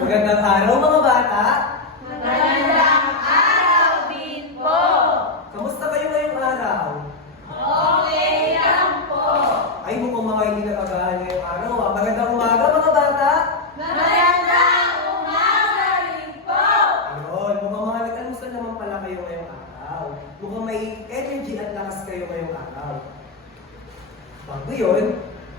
Magandang araw mga bata! Magandang araw din po! Kamusta kayo ngayong araw? Okay lang po! Ay mukhang mga hindi nakagahan ngayong araw. Magandang umaga mga bata! Magandang umaga rin po! Ayun, mukhang mga nag-almusal naman pala kayo ngayong araw. Mukhang may energy at lakas kayo ngayong araw. Bago yun,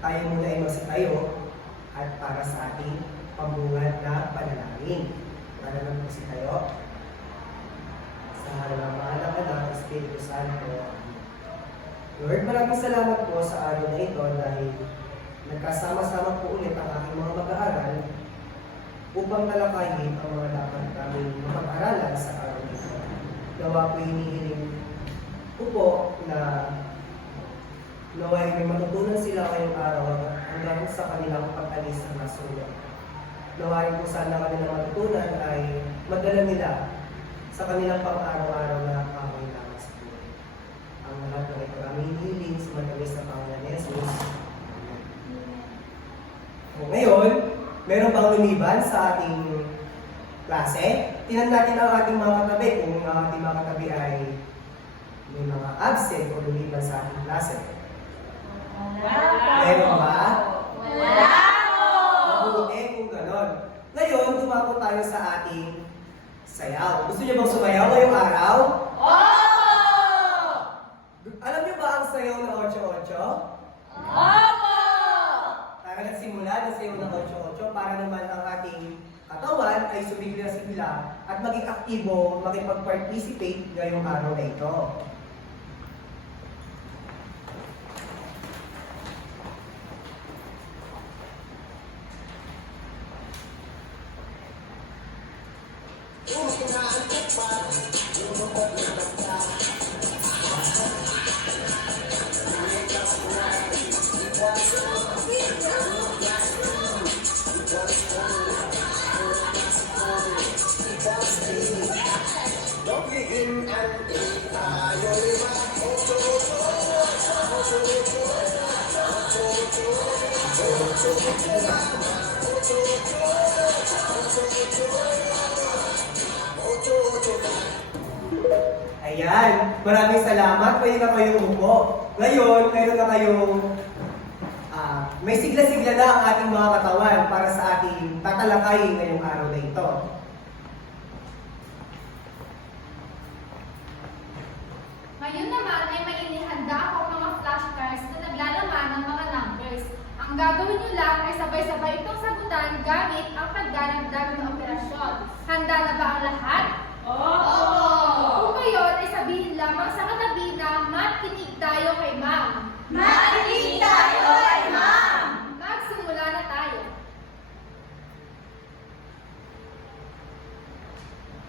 tayo muna ay magsitayo at para sa ating pambungad na panalangin. Para naman magsitayo. Sa harapan ng Anak, Anak, Espiritu Santo. Lord, maraming salamat po sa araw na ito dahil nagkasama-sama po ulit ang aking mga mag-aaral upang talakayin ang mga dapat namin mapag-aralan sa araw na ito. Nawa po hinihiling ko po na naway may matutunan sila ngayong araw hanggang sa kanilang pag-alis ng nasulat. Nawarin po sana kanilang matutunan ay madala nila sa kanilang pang-araw-araw na pangailangan sa buhay. Ang lahat ng ito kami hinihiling sa matamis na Panginoon ni Jesus. Ngayon, meron bang lumiban sa ating klase? Tingnan natin ang ating mga katabi kung ang ating mga katabi ay may mga absent o lumiban sa ating klase. Meron ba? Wala po! Mabuti kung ganon. Ngayon, dumako tayo sa ating sayaw. Gusto niyo bang sumayaw ngayong araw? Opo! Alam niyo ba ang sayaw na 8-8? Opo! Tara nagsimula ng sayaw na 8-8 para naman ang ating katawan ay sumigla-sigla at maging aktibo, makipag-participate ngayong araw na ito. Ayan, maraming salamat. Pwede na kayong upo. Ngayon, meron na kayong may sigla-sigla na ang ating mga katawan para sa ating tatalakayin ngayong araw na ito. Ngayon naman ay may inihanda ako mga flashcards na naglalaman ng mga numbers. Ang gagawin nyo lang ay sabay-sabay itong sagutan gamit ang pagdaragdag na operasyon. Handa na ba ang lahat? Opo! Kung gayon ay sabihin lamang sa katabi na makinig tayo kay ma'am. Makinig tayo kay ma'am! Magsimula na tayo.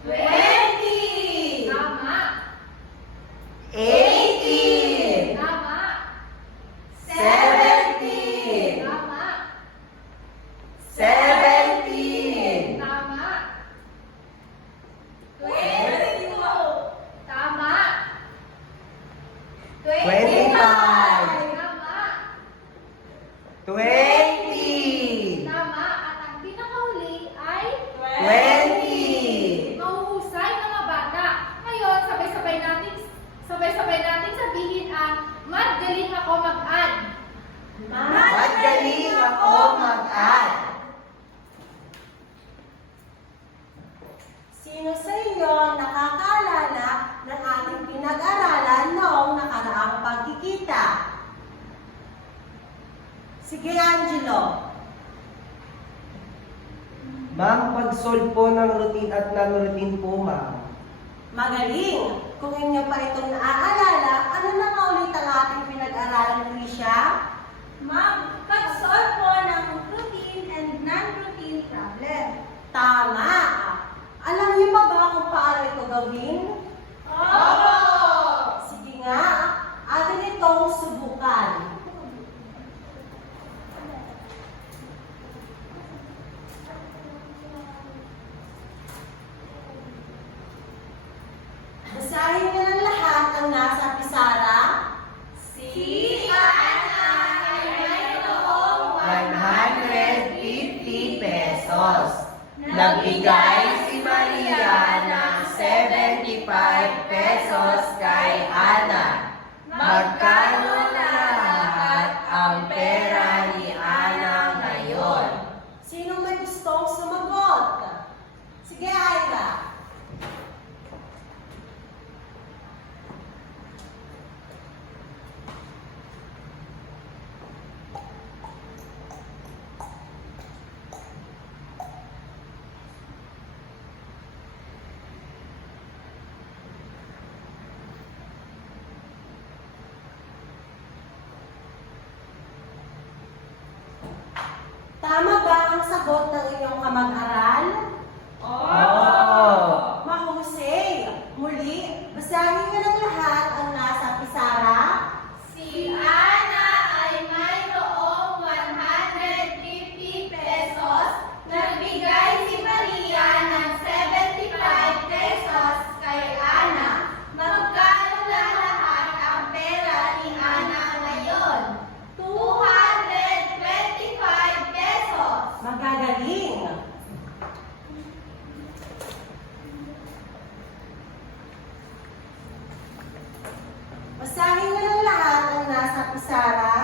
20! Tama. 18! Tama. 17! Tama. 17! Tama. 22! Tama. 25! Tama. 20! Tama. At ang pinakahuli ay 20! mahuhusay mga bata. Ngayon, sabay-sabay natin sabihin ang magaling ako mag-add. Magaling ako mag-add. Sino sa inyo nakakaalala ng ating pinag-aralan noong nakaraang pagkikita? Sige, Angelo. Ma'am, pag-solve po ng routine at non-routine po, ma'am. Magaling! Kung inyo pa itong naaalala, ano na nga ulit ang ating pinag-aralan, Tricia? Ma'am, pag-solve po ng routine and non-routine problem. Tama! Alam niyo pa ba kung paano ito gawin? Opo! Sige nga, atin itong subukan. Basahin niyo ng lahat ang nasa pisara. Si Ana ay mayroong 150 pesos. Nagbigay si Maria ng 75 pesos kay Ana. Magkano na lahat ang pera ni Ana ngayon? Sino may gustong sumagot? Sige, Aira. Tama ba ang sagot ng inyong kamag-aral? Mahusay. Muli, basahin niyo ng lahat ang nasa pisara. Si Ana ay mayroong 150 pesos. Nagbigay si Maria ng 75 pesos kay Ana. Magkano na lahat ang pera ni Ana ngayon? 225 pesos. Magagaling. Basahin niyo ng lahat ang nasa pisara.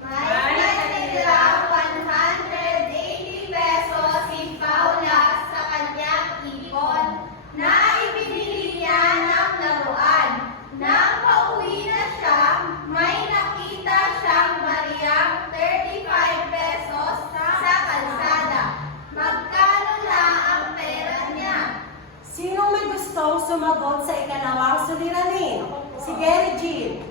May natitira 180 pesos si Paula sa kanyang ipon na ibinili niya ng laruan. Nang pauwi na siya, may nakita siyang bariyang 35 pesos sa kalsada. Magkano na ang pera niya? Sino may gustong sumagot sa ikalawang suliranin? Sige, Regine.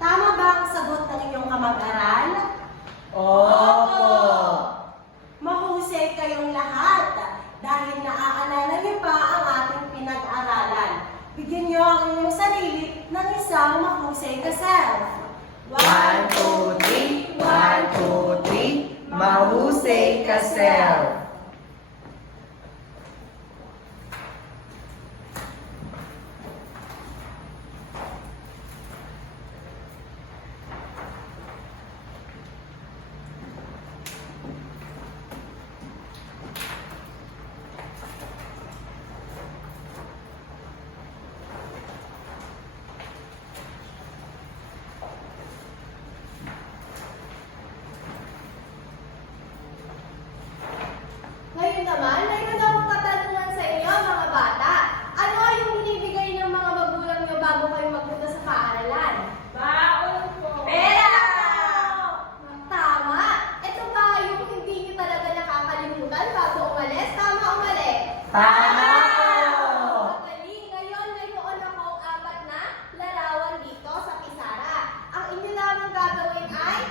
Tama ba ang sagot ng inyong kamag-aral? Mahusay kayong lahat dahil naaalala niyo pa ang ating pinag-aralan. Bigyan niyo ang inyong sarili ng isang mahusay ka self. 1, 2, 3, 1, 2, 3, mahusay ka self. Ngayon naman, mayroon akong katanungan sa inyo, mga bata. Ano yung binibigay ng mga magulang nyo bago kayo magpunta sa paaralan? Baon po. Pera! Tama! Ito ba yung hindi nyo talaga nakakalimutan bago umalis? Tama o mali? Tama! Magaling! Ngayon, mayroon akong 4 na larawan dito sa Pisara. Ang inyo lamang gagawin ay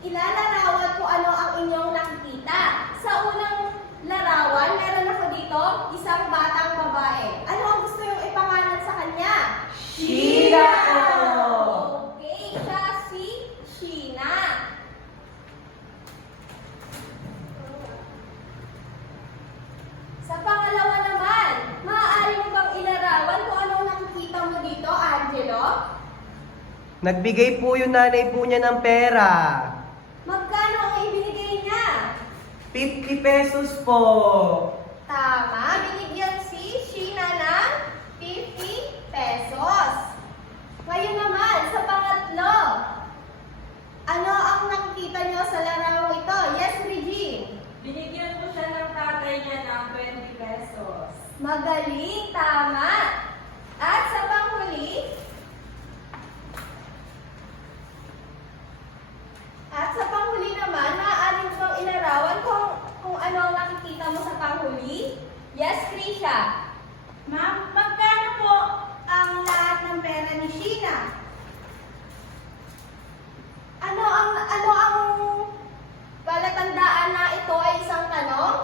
ilalarawan kung ano ang inyong nakikita. Sa unang larawan, meron ako dito isang batang babae. Ano ang gusto yung ipangalan sa kanya? Sheila! Okay, siya si Sheena. Sa pangalawa naman, maaari mo bang ilarawan kung anong nakikita mo dito, Angelo? Nagbigay po yung nanay po niya ng pera. Magkano ang ibinigay niya? 50 pesos po. Tama, binigyan si Sheena ng 50 pesos. Ngayon naman, sa pangatlo, ano ang nakikita niyo sa larawang ito? Yes, Regine. Binigyan ko siya ng tatay niya ng 20 pesos. Magaling, tama. At sa panghuli, naman, maaari mo bang ilarawan kung ano ang nakikita mo sa panghuli? Yes, Krisha. Ma'am, magkano po ang lahat ng pera ni Sheena? Ano ang palatandaan na ito ay isang tanong?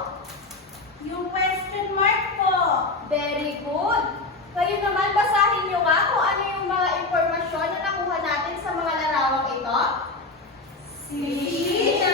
Yung question mark po. Very good. Kayo naman, basahin nyo nga kung ano yung mga impormasyon na nakuha natin sa mga larawang ito. Si Sheena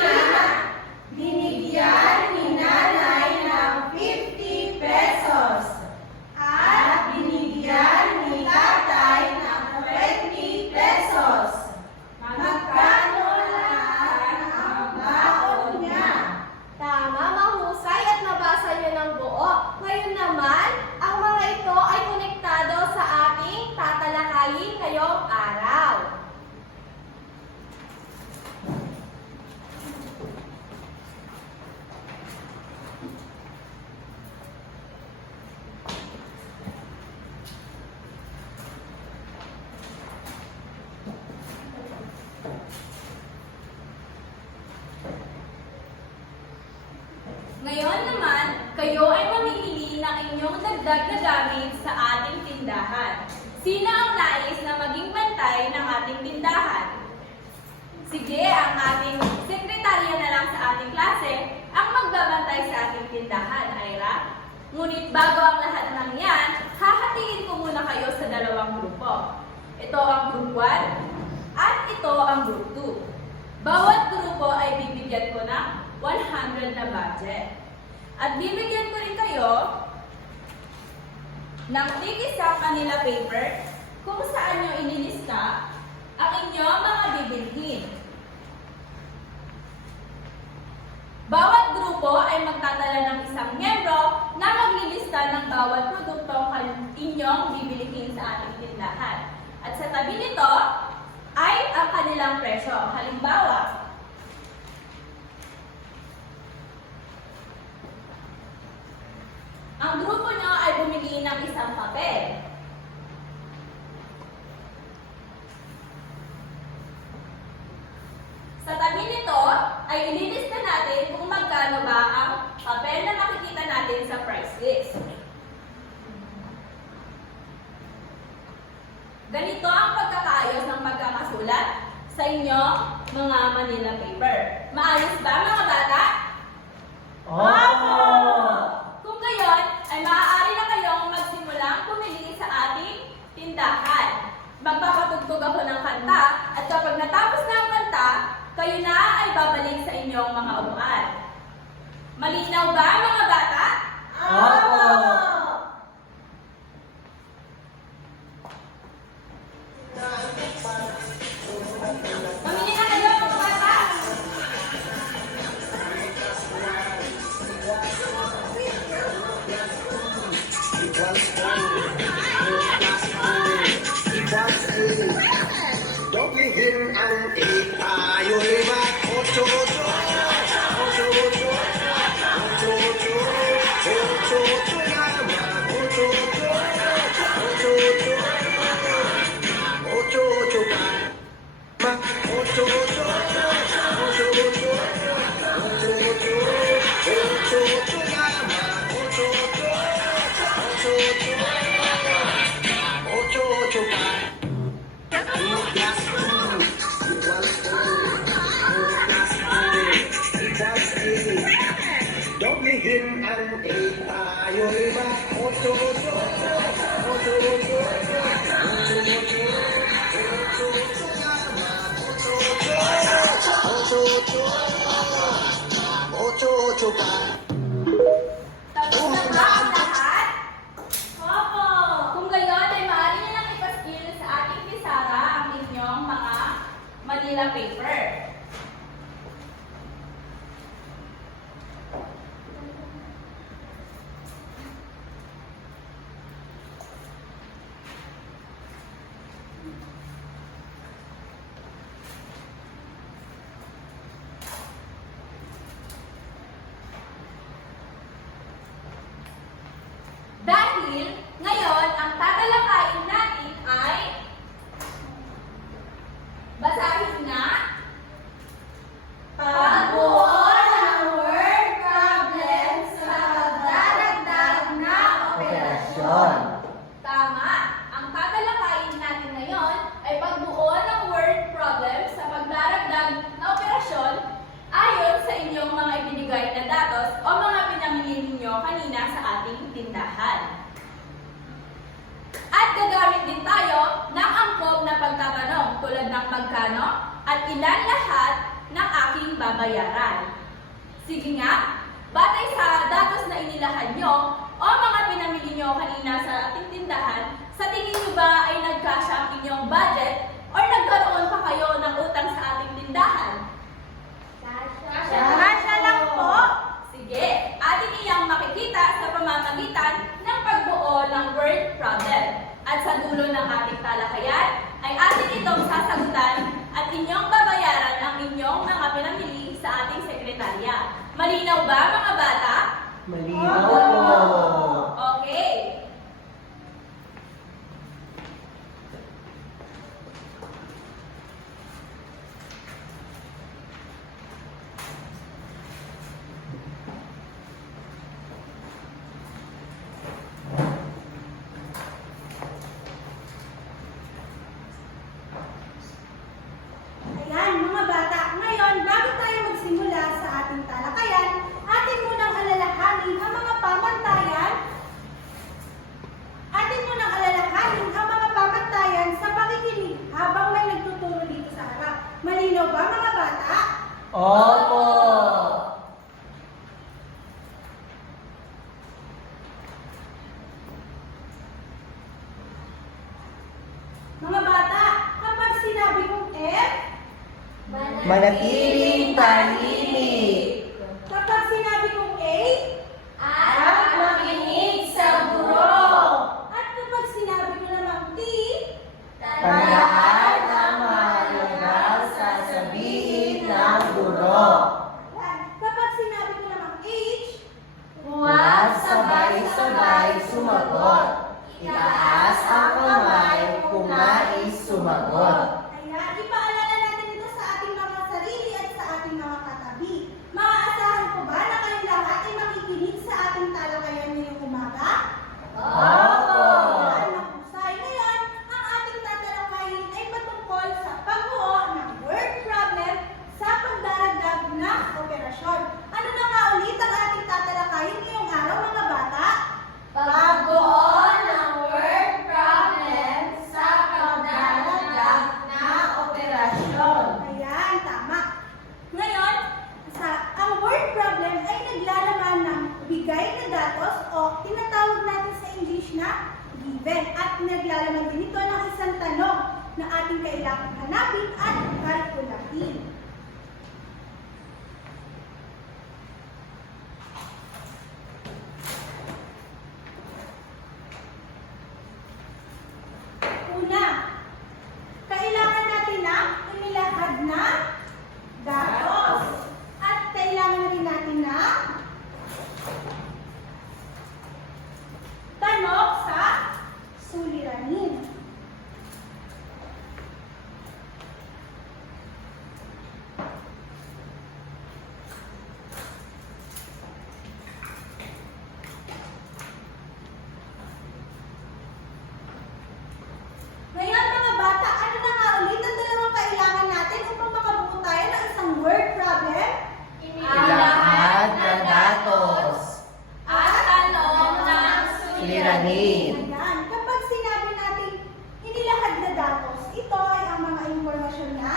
Ngayon naman, kayo ay mamimili ng inyong dagdag na gamit sa ating tindahan. Sino ang nais na maging bantay ng ating tindahan? Sige, ang ating sekretarya na lang sa ating klase ang magbabantay sa ating tindahan, Ira. Ngunit bago ang lahat ng yan, hahatiin ko muna kayo sa dalawang grupo. Ito ang Group 1 at ito ang Group 2. Bawat grupo ay bibigyan ko ng 100 na budget. At bibigyan ko rin kayo ng tig-isang Manila paper kung saan nyo inilista ang inyong mga bibilhin. Bawat grupo ay magtatala ng isang miyembro na maglilista ng bawat produktong inyong bibilihin sa ating tindahan. At sa tabi nito ay ang kanilang presyo. Halimbawa, ang grupo nyo ay bumili ng isang papel. Sa tabi nito ay ililista natin kung magkano ba ang papel na makikita natin sa price list. Ganito ang pagkakaayos ng pagkakasulat sa inyong mga Manila paper. Maayos ba mga bata? Opo! Kung gayon, ay maaari na kayong magsimulang pumili sa ating tindahan. Magpapatugtog ako ng kanta at kapag natapos na ang kanta, kayo na ay babalik sa inyong mga upuan. Malinaw ba mga bata? Opo! Mamili na kayo mga bata! Doblihin ang tayo lima, ocho, ocho, ocho, ocho, ocho, ocho, ocho, ocho, naman, ocho, ocho, ocho, ocho, ocho, ocho, ma, ocho, ocho, ocho, ocho, ocho, ocho, ocho, naman, ocho, ocho, ocho, ocho, pa. Doblihin ang tayo lima, ocho, ocho, ocho, ocho, ocho, ocho, ocho, naman, ocho, ocho, ocho, ocho, pa. Tapos na ba ang lahat? Opo! Kung gayon ay maaari nyo nang ipaskil sa ating pisara ang inyong mga Manila paper. Dahil ngayon ang tatalakayin natin ay basahin nga pagbuo ng word problem sa pagdaragdag na operasyon. Tama! Ang tatalakayin natin ngayon ay pagbuo ng word problem sa pagdaragdag na operasyon ayon sa inyong mga ibinigay na datos o mga pinamili ninyo kanina sa ating tindahan. At gagamit din tayo ng angkop na pagtatanong tulad ng magkano at ilan lahat ng aking babayaran. Sige nga, batay sa datos na inilahad nyo o mga pinamili nyo kanina sa ating tindahan, sa tingin nyo ba ay nagkasya ang inyong budget o nagkaroon pa kayo ng utang sa ating tindahan? Kasya lang po. Sige, atin iyang makikita sa pamamagitan ng pagbuo ng word problem. At sa dulo ng ating talakayan, ay atin itong sasagutan at inyong babayaran ang inyong mga pinamili sa ating sekretarya. Malinaw ba mga bata? Malinaw po! Okay. Opo. Mga bata, kapag sinabi kong F, Manatiling tahimik. kapag sinabi kong A, At makinig sa guro. at kapag sinabi ko namang T, Tandaan ang mahalagang sasabihin ng guro. yan. Kapag sinabi ko namang H, Huwag sabay-sabay sumagot. Itaas ang kamay kung nais sumagot. ayan, ipaalala natin ito sa ating mga sarili at sa ating mga katabi. Maaasahan ko ba na kayo lahat ay makikinig sa ating talakayan ngayong umaga? Opo. Ayan, mahusay. Ngayon, ang ating tatalakayin ay patungkol sa pagbuo ng word problem sa pagdaragdag na operasyon. Ano na nga ulit ang ating tatalakayin ngayong araw, mga bata? Pagbuo ng word problem sa pagdaragdag na operasyon. Ayan, tama. Ngayon, ang word problem ay naglalaman ng bigay na datos o tinatawag natin sa English na given. At naglalaman din ito ng isang tanong na ating kailangang hanapin at kalkulahin. Una, kailangan natin ng inilahad na datos. At kailangan rin natin na tanong sa suliranin. Ngayon mga bata, ano na nga ulit ang dalawang kailangan natin upang makabuo tayo ng isang word problem? Ilahad ng datos. At tanong ng Suliranin. Ayan. Kapag sinabi natin inilahad na datos, ito ay ang mga impormasyon na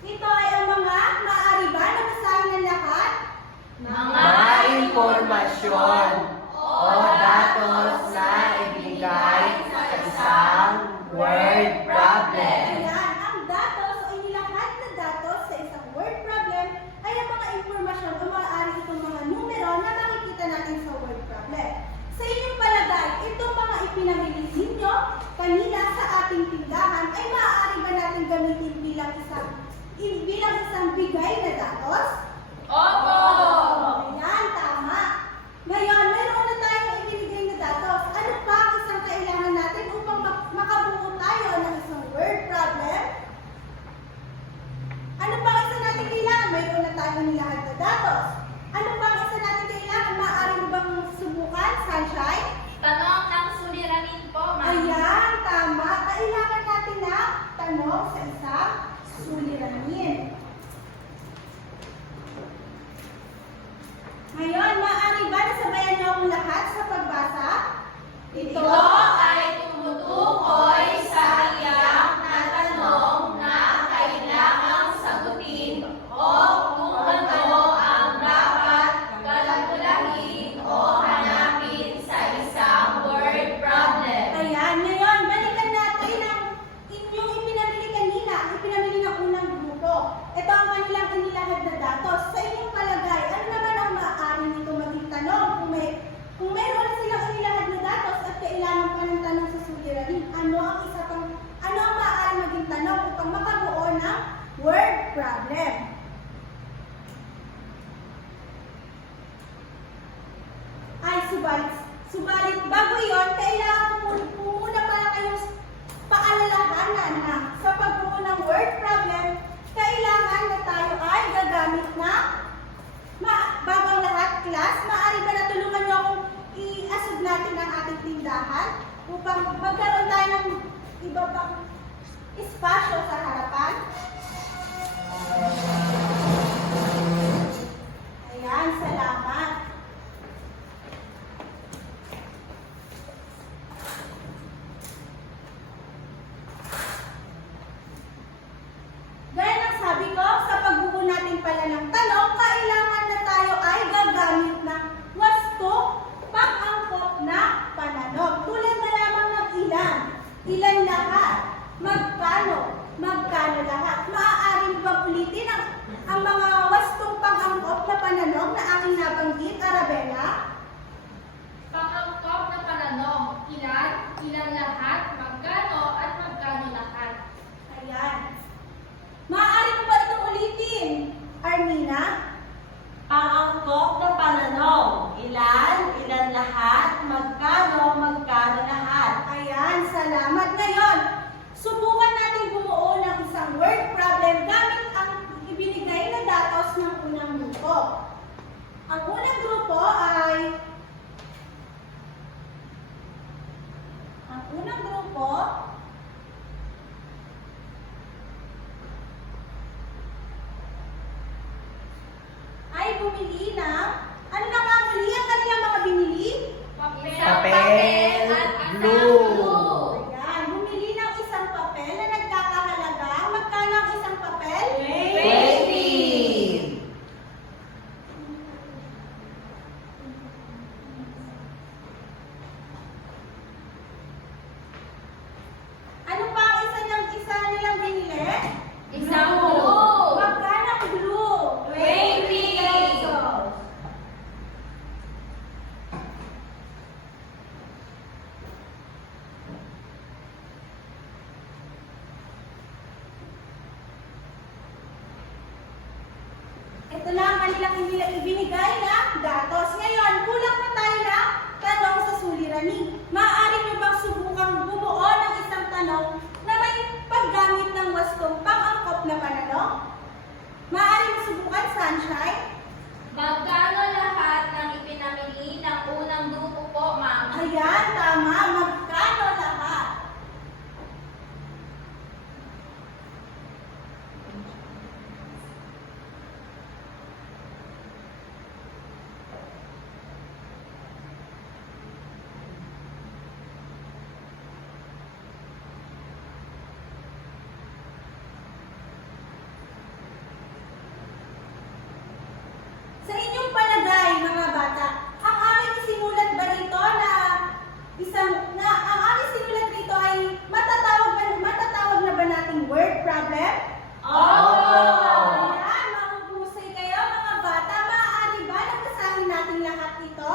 ito ay ang mga maaari ba na basahin ng lahat? Mga impormasyon o datos na ibigay sa isang word problem. Ayan, ang datos o inilahad na datos sa isang word problem ay ang mga impormasyon o maaari itong mga numero na makikita natin sa word problem. Sa inyong palagay, itong mga ipinamili ninyo kanina sa ating tindahan ay maaari ba natin gamitin bilang isang bigay na datos? Opo! Ayan, tama. Ngayon, meron na tayong ibinigay na datos. Ano pa ang isang kailangan natin upang makabuo tayo ng isang word problem? Ano pa ang isa natin kailangan? Mayroon na tayong nilahad na datos. Ano pa ang isa natin kailangan? Maaari mo bang subukan, Sunshine? Tanong ng suliranin po, ma'am. Ayan, tama. Kailangan natin na tanong sa isang suliranin. Ngayon, maaari ba nasabayan niyo ang lahat sa pagbasa? Ito ay tumutukoy sa iyak na tanong na kailangang sagutin o kung ano ang dapat kalkulahin o hanapin sa isang word problem. Ayan, ngayon, balikan natin ang inyong ipinamili kanina, ang ipinamili ng unang grupo. Ito ang kanilang inilahad na datos. Sa inyong palagay, ano naman ang maaari nito maging tanong? Kung mayroon na silang inilahad na datos at kailangan pa ng tanong sa suliranin, ano ang maaari maging tanong upang makabuo ng word problem? Ay, subalit bago yon, kailangan ko muna para kayong paalalahanan na sa pagbuo ng word problem, kailangan na tayo ay gagamit na bago ang lahat, class, maaari ba natulungan niyo akong i-asog natin ang ating tindahan upang magkaroon tayo ng iba pang espasyo sa harapan? Ayan, salamat. lahat. Magkano? Magkano lahat? Maaari mo bang ulitin ang mga wastong pang-angkop na pananong na aking nabanggit, Arabella? Pang-angkop na pananong, ilan, ilan lahat, magkano, at magkano lahat. Ayan. Maaari mo ba itong ulitin, Armina? Pang-angkop na pananong. Ilan, ilan lahat, magkano, magkano lahat. Ayan, salamat. Ngayon, subukan natin bumuo ng isang word problem gamit ang ibinigay na datos ng unang grupo. Ang unang grupo ay bumili ng ano na nga muli ang kanilang mga binili? Papel, glue. Ayan, bumili ng isang papel na nagkakahalaga. Magkano ang isang papel? 20. Ano pa ang isa nilang binili? Isang glue. Magkano ang glue? 20 pesos. Ito na ang kanilang ibinigay na datos. Ngayon, kulang pa tayo na tanong sa suliraning. Maaari nyo bang subukang bumuo ng isang tanong na may paggamit ng wastong pang-angkop na pananong? Maaari mo subukan, Sunshine? Magkano lahat ng ipinamili ng unang grupo po, ma'am? Ayan, tama. Magkano lahat? Sa inyong palagay, mga bata, ang aming sinulat ba dito ang aming sinulat dito ay matatawag na ba nating word problem? Ayan, mahuhusay kayo mga bata. Maaari ba na basahin natin lahat ito?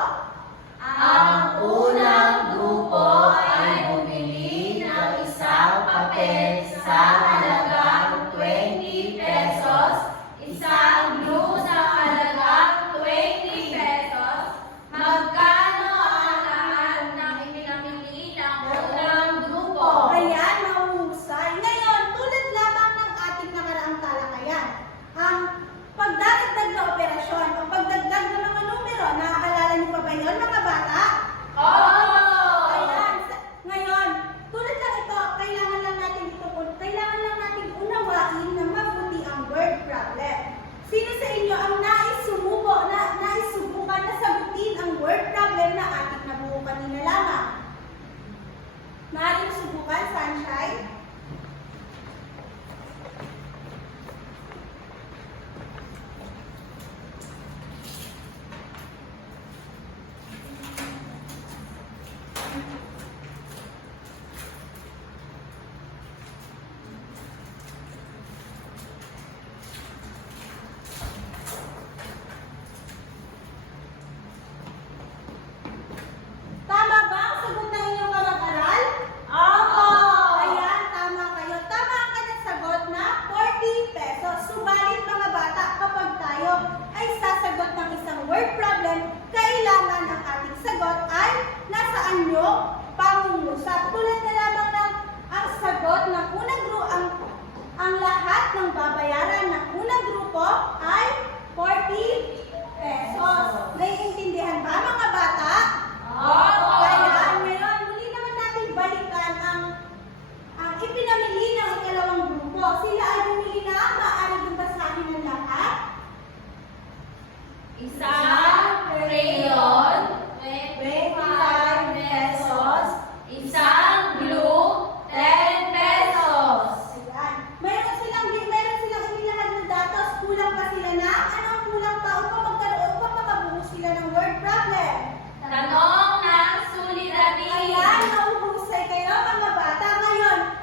Ang unang grupo ay bumili ng isang papel sa halagang 20 pesos, isang glue sa halagang 20 pesos. Magkano ang lahat ng ipinamili ng unang grupo? Ayan, mahuhusay. Ngayon, tulad lamang ng ating nakaraang talakayan, ang pagdadagdag na operasyon o pagdagdag ng mga numero, naaalala niyo pa ba yun, mga bata? Ayan. Ngayon, tulad lang ito, kailangan lang natin unawain na mabuti ang word problem. Sino sa inyo ang naisubukan na sagutin ang word problem na ating nabuo kanina lamang? Maaaring subukan, Sunshine? Tama ba ang sagot ng inyong kamag-aral? Ayan, tama kayo. Tama ang kanyang sagot na 40 pesos. Subalit mga bata, kapag tayo ay sasagot ng isang word problem, kailangan ang ating sagot ay nasaan nyo pangungusap. Tulad na lamang ng ang sagot ng unang grupo, ang lahat ng babayaran ng unang grupo ay 40 pesos. Naiintindihan ba mga bata? Kaya ngayon, muli naman natin balikan ang ipinamili ng ikalawang grupo. Sila ay bumili na maaari kong basahin ng lahat. Isang crayon, 25 pesos. Isang glue, 10 pesos. Ayan. Meron silang inilahad na datos. Kulang pa sila na? Anong kulang pa upang makabuo sila ng word problem? Tanong ng suliraning. Ayan, nauhusay kayo mga bata. Ngayon,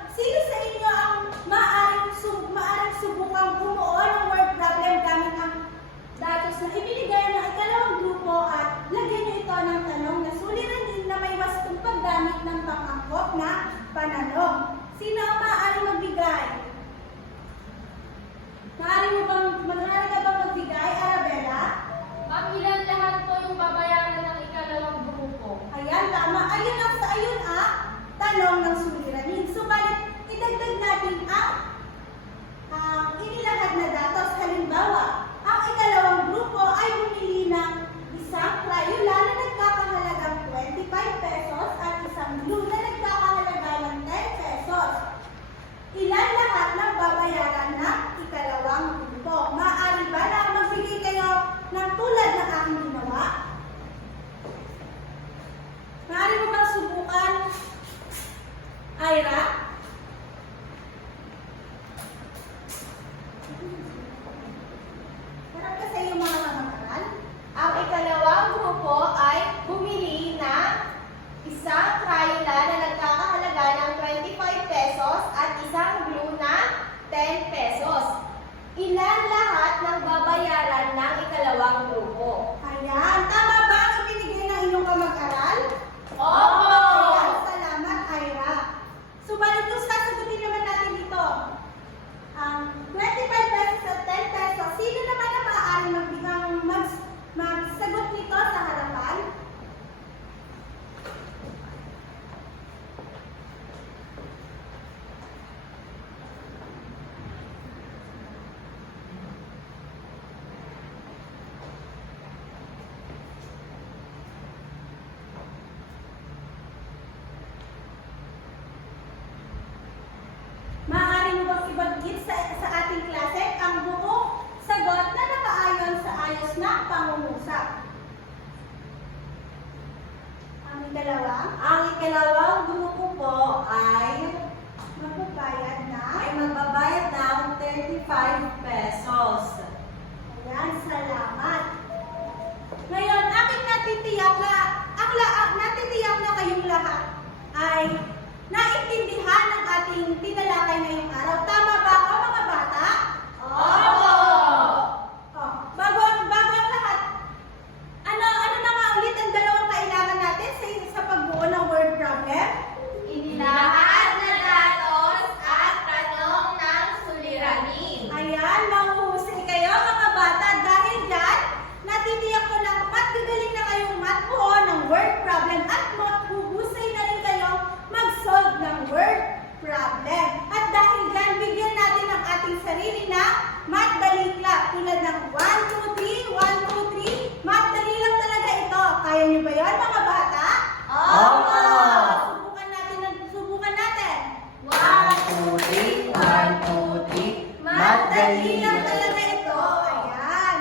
tanong ng suliranin. Subalit, idagdag natin ang inilahad na datos. Halimbawa, ang ikalawang grupo ay bumili ng isang Crayola na nagkakahalagang 25 pesos at isang glue na nagkakahalaga ng 10 pesos. Ilan lahat ng babayaran ng ikalawang grupo? Maaari ba na magbigay kayo ng tulad ng aking ginawa? Maaari mo bang subukan, Ira? Harap ka sa iyo mga kamag-aral. Ang ikalawang grupo ay bumili ng isang Crayola na nagkakahalaga ng 25 pesos at isang glue na 10 pesos. Ilan lahat ng babayaran ng ikalawang grupo? Ayan, tama ba ang ibinigay ng inyong kamag-aral? Opo! Ayan, salamat, Ira. Subalit kung sasagutin naman natin ito, ang 25 pesos at 10 pesos, sino naman ang maaari magsagot nito sa harapan? Maaari mo bang ibanggit sa ating klase ang buong sagot na nakaayon sa ayos na pangungusap? Ang ikalawang grupo po ay magbabayad ng 35 pesos. Ayan, salamat. Ngayon, aking natitiyak na kayong lahat ay naintindihan ng ating tinalakay ngayong araw. Tama ba ako, mga bata? Opo! Oh, bago ang lahat, ano na nga ulit ang dalawang kailangan natin sa pagbuo ng word problem? Inilahad na datos at tanong ng suliranin. Ayan, mahuhusay kayo mga bata. Dahil dyan, natitiyak ko na matgagaling na kayong matbuo ng word problem at mahuhusay na rin kayong mag-solve ng word problem. At dahil dyan, bigyan natin ang ating sarili na math dali clap. Tulad ng 1, 2, 3, 1, 2, 3. Math dali lang talaga ito. Kaya niyo ba yan mga bata? Opo! Subukan natin. 1, 2, 3, 1, 2, 3. Madali lang talaga ito. Ayan.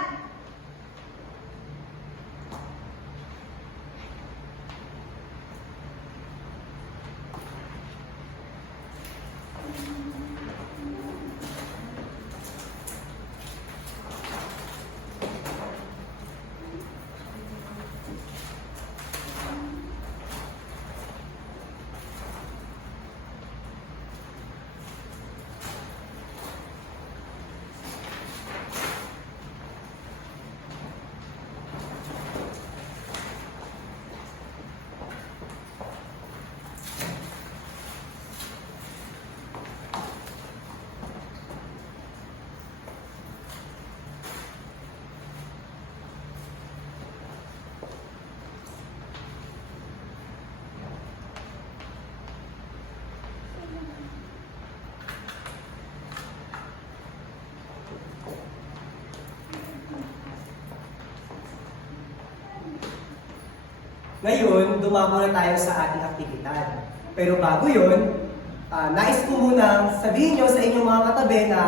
Ngayon, dumako na tayo sa ating aktibidad. Pero bago yun, nais ko muna sabihin nyo sa inyong mga katabi na,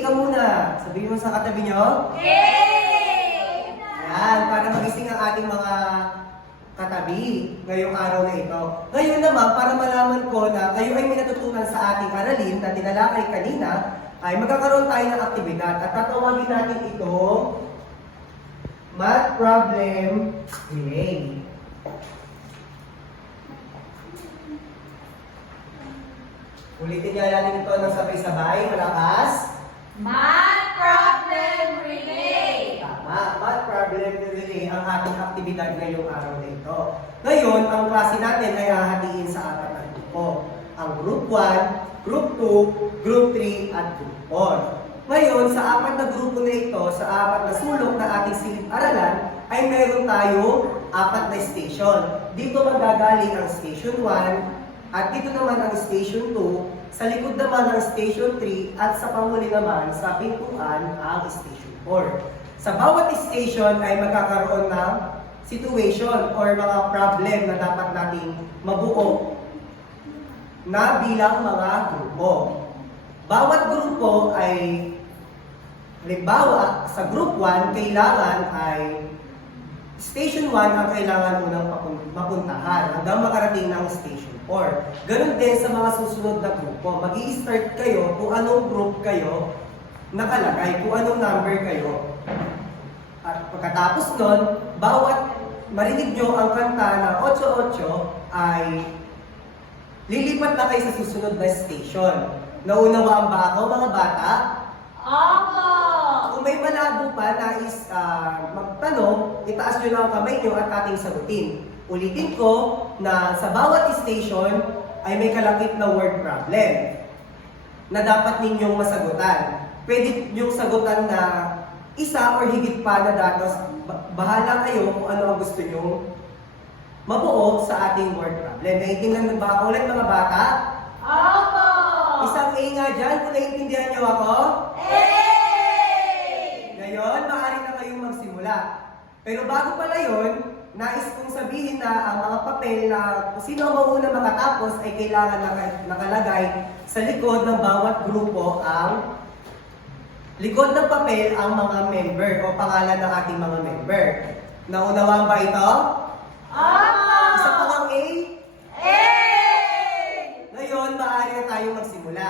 ka muna. Sabihin mo sa katabi nyo, Yan, para magising ang ating mga katabi ngayong araw na ito. Ngayon naman, para malaman ko na kayo ay may natutunan sa ating aralin na tinalakay kanina, ay magkakaroon tayo ng aktibidad at tatawagin natin ito Math Problem Relay. Ulitin nga natin ito ng sabay-sabay, malakas. Math Problem Relay! Tama, Math Problem Relay ang ating aktibidad ngayong araw na ito. Ngayon, ang klase natin ay hahatiin sa apat na grupo. Ang Group 1, Group 2, Group 3, at Group 4. Ngayon, sa apat na grupo na ito, sa apat na sulok na ating silid-aralan, ay meron tayo apat na station. Dito magagaling ang Station 1, At dito naman ang Station 2, sa likod naman ang Station 3, at sa panghuli naman sa pintuan ang Station 4. Sa bawat station ay magkakaroon ng situation or mga problem na dapat nating mabuo na bilang mga grupo. Bawat grupo ay, halimbawa, sa group 1, kailangan ay Station 1 ang kailangan unang mapuntahan hanggang makarating ng Station 4. Ganun din sa mga susunod na grupo. Mag-i-start kayo kung anong group kayo nakalagay, kung anong number kayo. At pagkatapos nun, bawat marinig nyo ang kanta ng 8-8 ay lilipat na kayo sa susunod na station. Naunawaan ba ako, mga bata? Opo! Kung may malabo pa, nais magtanong, itaas nyo lang ang kamay nyo at ating sagutin. Ulitin ko na sa bawat station ay may kalakip na word problem na dapat ninyong masagutan. Pwede nyong sagutan na isa or higit pa na datos. Bahala kayo kung ano ang gusto nyong mabuo sa ating word problem. Naiintindihan ba ako ulit, mga bata? Opo! Isang A nga dyan, kung naiintindihan nyo ako? Ngayon, maaari na kayong magsimula. Pero bago pala yun, nais kong sabihin na ang mga papel na kung sino ang mauna makatapos ay kailangan nakalagay sa likod ng bawat grupo ang likod ng papel ang mga member o pangalan ng ating mga member. Naunawaan ba ito? Opo! Isa pa ang A? A! Ngayon, maaari na tayong magsimula.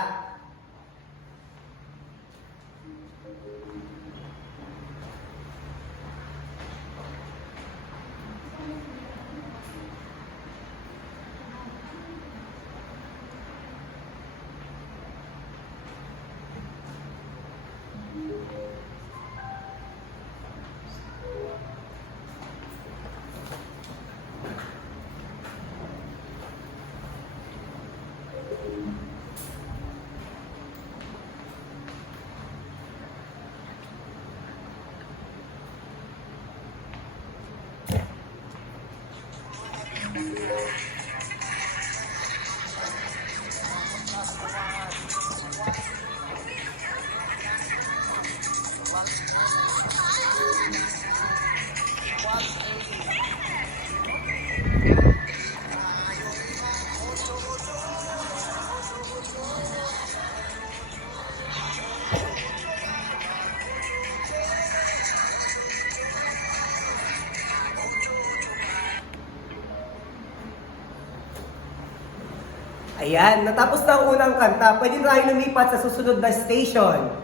Ayan, natapos na ang unang kanta. Pwede na tayo lumipat sa susunod na station.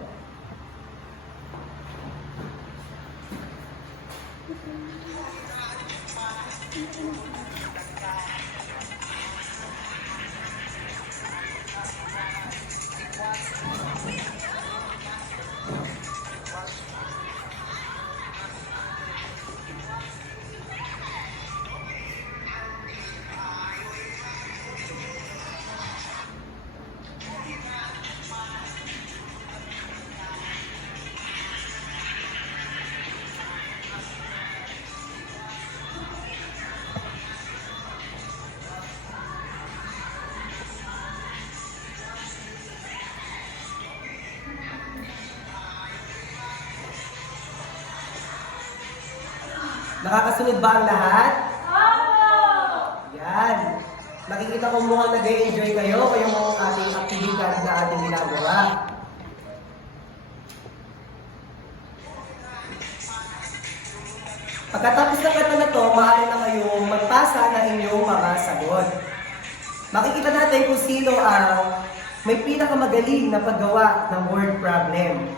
Nakakasunod ba ang lahat? Opo! Yan. Nakikita ko mukhang nag-enjoy kayo kayong ating aktibidad na ating ginagawa. Pagkatapos ng kanta na to, maaari na kayong magpasa ng inyong mga sagot. Makikita natin kung sino ang may pinakamagaling na paggawa ng word problem.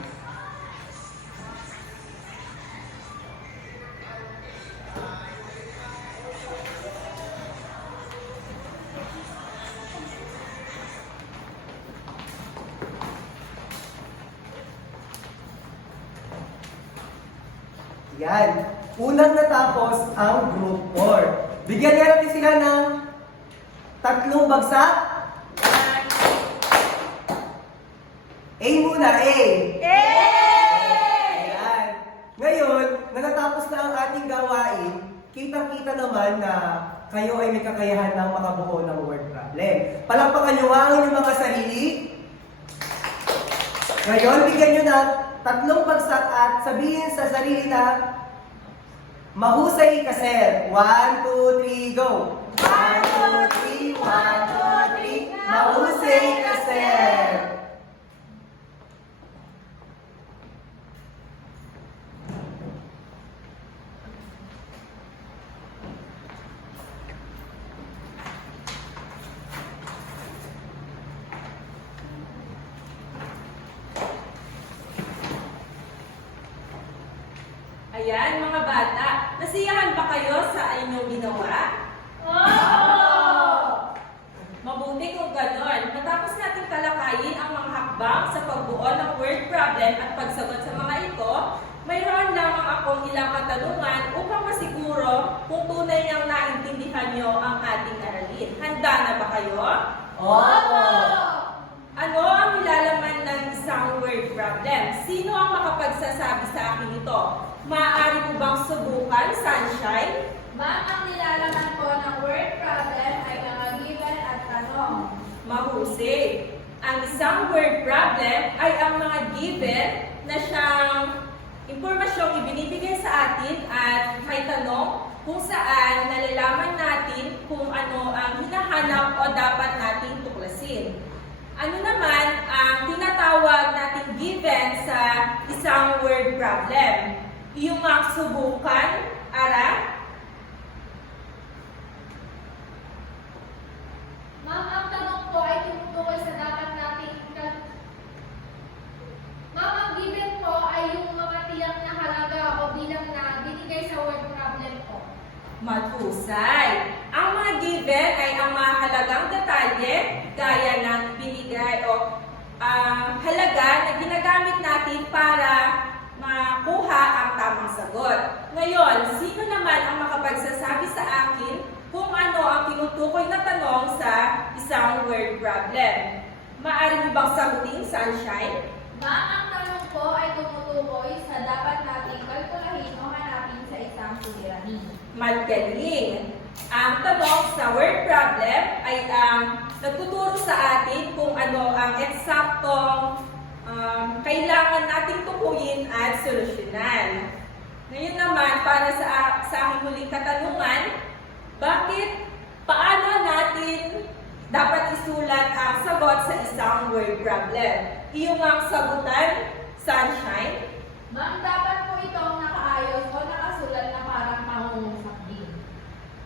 Yan. Unang natapos ang Group 4. Bigyan nga natin sila ng 3 bagsak. A muna, A. Ayan. Ngayon, natatapos na ang ating gawain, kitang-kita naman na kayo ay may kakayahan ng makabuo ng word problem. problem. Palakpakan nyo nga ang inyong mga sarili. Ngayon, bigyan nyo na 3 bagsak at sabihin sa sarili na mahusay ka, sir. 1, 2, 3, go! 1, 2, 3, 1, 2, 3, mahusay ka, sir. Ayan, mga bata, nasiyahan ba kayo sa inyong ginawa? Mabuti kung ganon. Matapos natin talakayin ang mga hakbang sa pagbuo ng word problem at pagsagot sa mga ito, mayroon lamang akong ilang katanungan upang masiguro kung tunay niyang naintindihan niyo ang ating aralin. Handa na ba kayo? Opo! Ano ang nilalaman ng isang word problem? Sino ang makapagsasabi sa akin ito? Maaari mo bang subukan, Sunshine? Ma'am, ang nilalaman po ng word problem ay mga given at tanong. Mahusay. Ang isang word problem ay ang mga given na siyang impormasyong ibinibigay sa atin at may tanong kung saan nalalaman natin kung ano ang hinahanap o dapat nating tuklasin. Ano naman ang tinatawag nating given sa isang word problem? Yung mga subukan, Ara? Ma'am, ang tanong po ay tumutukoy sa dapat nating Ma'am, ang given po ay yung mga tiyak na halaga o bilang na binigay sa word problem po. Mathusay. Ang mga given ay ang mga halagang detalye gaya ng binigay o halaga na ginagamit natin para makuha ang tamang sagot. Ngayon, sino naman ang makapagsasabi sa akin kung ano ang tinutukoy na tanong sa isang word problem? Maaari mo bang sagutin, Sunshine? Ma'am, ang tanong po ay tumutukoy sa dapat nating kalkulahin o hanapin sa isang suliranin. Magaling. Ang tanong sa word problem ay ang nagtuturo sa atin kung ano ang eksaktong kailangan nating tukuyin at solusyonan. Ngayon naman, para sa aking huling katanungan, paano natin dapat isulat ang sagot sa isang word problem? Iyong ang sagutan, Sunshine? Ma'am, dapat po itong nakaayos o nakasulat na parang pangungusap din.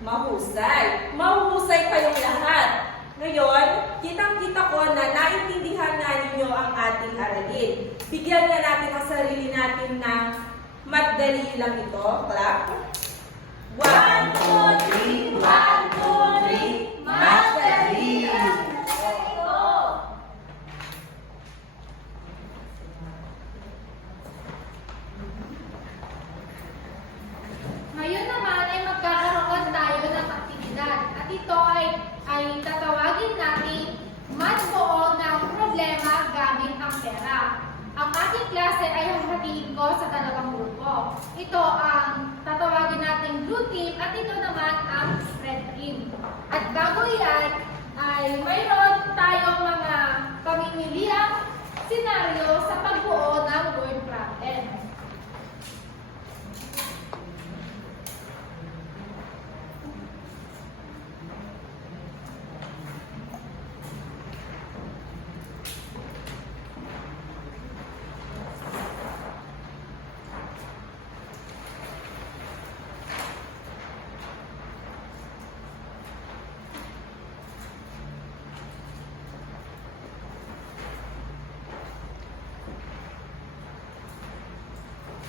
Mahusay. Mahusay kayong lahat. Ngayon, kitang-kita ko na naintindihan na ninyo ang ating aralin. Bigyan na natin ang sarili natin ng madali lang ito. Clap. 1, 2, 3, 1, 2, 3, madali! Ngayon naman ay magkakaroon tayo ng aktibidad at ito ay tatawagin natin magbuo ng problema gamit ang pera. Ang ating klase ay hahatiin ko sa 2 grupo. Ito ang tatawagin nating blue team at ito naman ang red team. At bago yan ay mayroon tayong mga pamimiliang senaryo sa pagbuo ng word problem.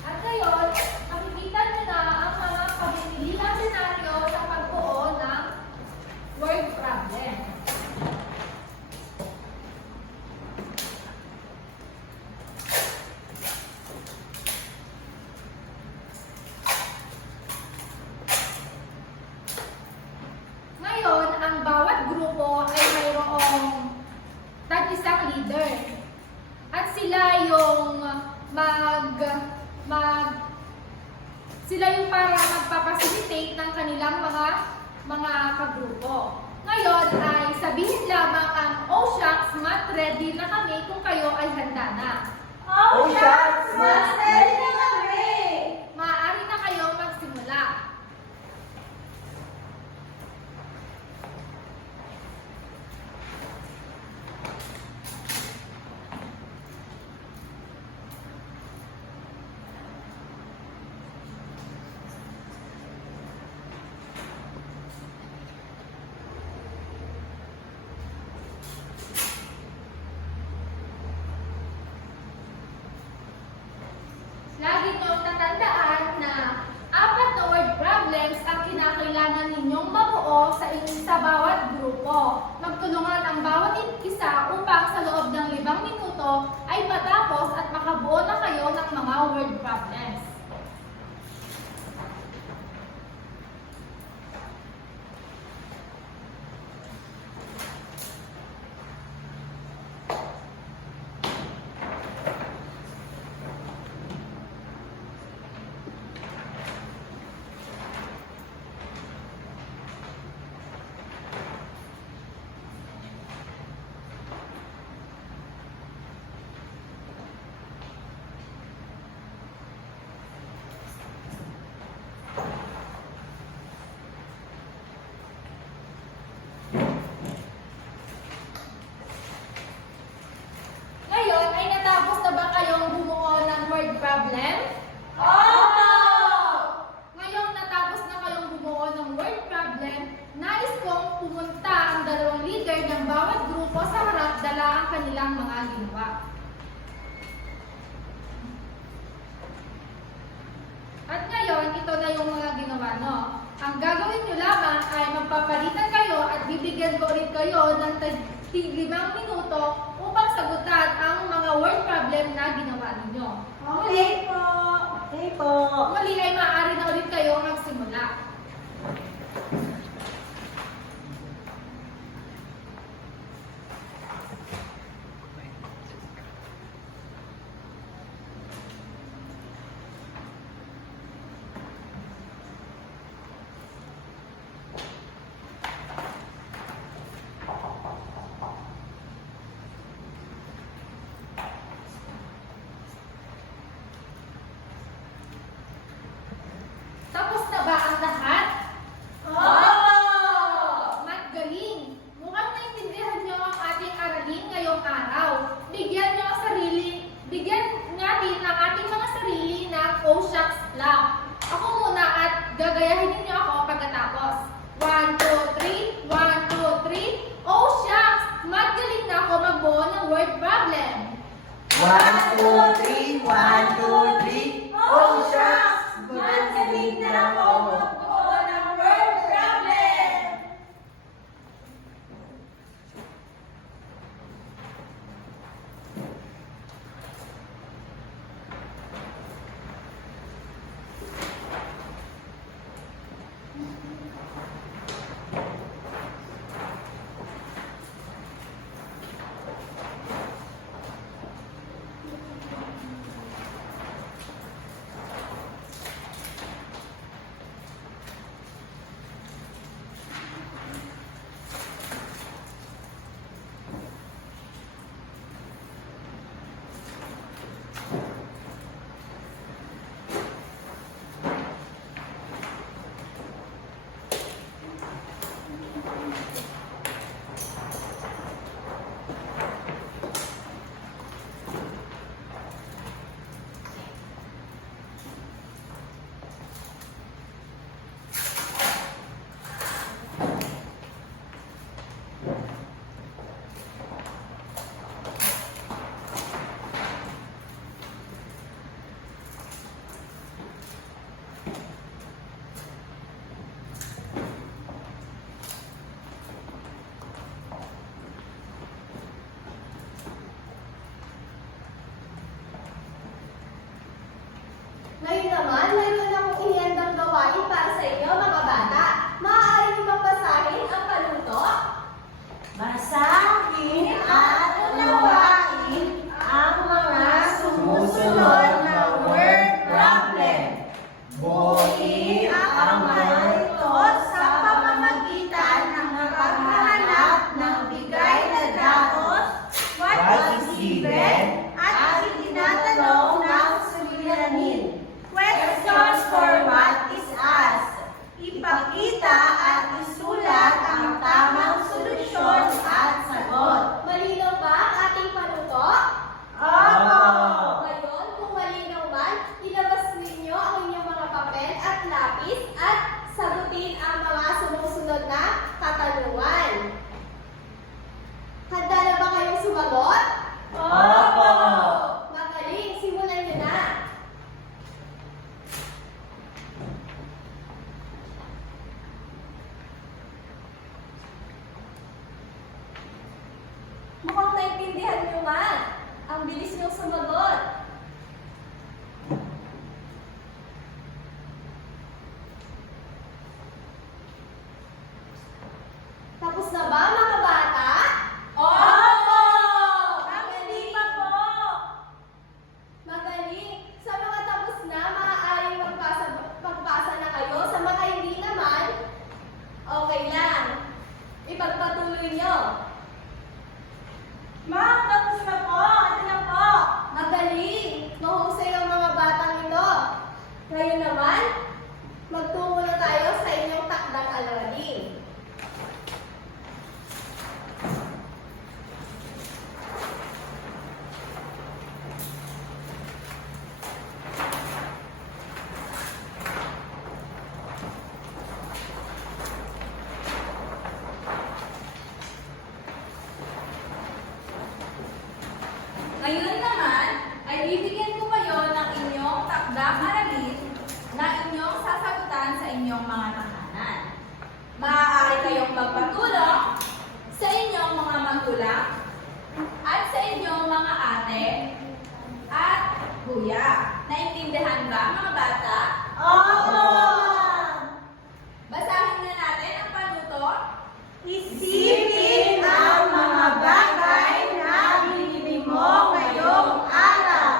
At ngayon, makikita niyo na ang mga pamimiliang senaryo sa pagbuo ng word problem. Ngayon, ang bawat grupo ay mayroong tag-isang leader. At sila yung sila yung para magpapacilitate ng kanilang mga kagrupo. Ngayon ay sabihin lamang ang "Oh shucks, mat ready na kami" kung kayo ay handa na. Oh, shucks, Mas ready na kami! Maaari na kayo magsimula. Lagi niyong tatandaan na 4 na word problems ang kinakailangan ninyong mabuo sa bawat grupo. Magtulungan ang bawat isa upang sa loob ng 5 minuto ay matapos at makabuo na kayo ng mga word problems. Ngayon, ay natapos na ba kayong bumuo ng word problem? Opo! Ngayong natapos na kayong bumuo ng word problem, nais kong pumunta ang 2 leader ng bawat grupo sa harap dala ang kanilang mga ginawa. At ngayon, ito na yung mga ginawa, no? Ang gagawin nyo lamang ay magpapalitan kayo at bibigyan ko ulit kayo ng 5 minuto upang sagutan ang mga word problem na ginawa ninyo. Okay po! Okay po. Muli ay maaari na ulit kayo magsimula. Tapos na ba ang lahat? Opo! Magaling! Mukhang naintindihan niyo ang ating aralin ngayong araw. Bigyan natin ang ating mga sarili ng "Oh shucks" lang. Ako muna at gagayahin ninyo ako pagkatapos. 1, 2, 3, 1, 2, 3. Oh shucks! Magaling na ako magbuo ng word problem. 1, 2, 3, 1, 2, 3. Oh, shucks! Magaling na ako magbuo ng word problem! Ngayon naman, mayroon akong inihandang gawain para sa inyo, mga bata. Maaari niyo bang basahin ang panuto? Basahin at unawain ang mga sumusunod na word problem. Buuin ang mga ito sa pamamagitan ng paghahanap sumagot. Tapos na ba mga bata? Opo! Hindi pa po! Magaling! Sa mga tapos na, maaaring magpasa na kayo. Sa mga hindi naman, okay lang. Ipagpatuloy nyo. Ma'am, tapos na po. Ito na po. Magaling! Mahusay ang mga batang ito. Ngayon naman, magtungo na tayo sa inyong takdang alawalin. Ngayon naman, ay bibigyan ko kayo ng inyong takdang aralin na inyong sasagutan sa inyong mga tahanan. Maaari kayong magpatulong sa inyong mga magulang at sa inyong mga ate at kuya. Naintindihan ba mga bata? Opo! Basahin na natin ang panuto. Isipin ang mga bagay na binibig mo ngayong araw.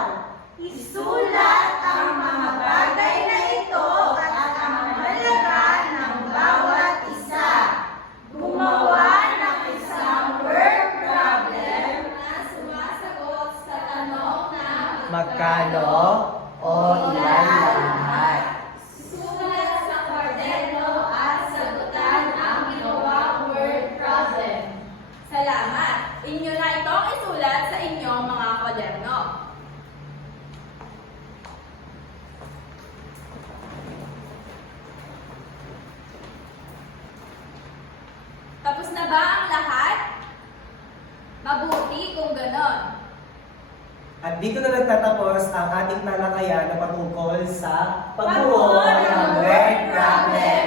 Isulat ang mga bagay na ito at ang halaga ng bawat isa. Gumawa ng isang word problem Na sumasagot sa tanong na Magkano o ilan lahat? sulat sa kwaderno at sagutan ang ginawang word problem. Salamat! Inyo na itong isulat sa inyong mga kwaderno. Tapos na ba ang lahat? Mabuti kung ganon. At dito na nagtatapos ang ating talakayan na patungkol sa pagbuo Pagbuo ng word problem.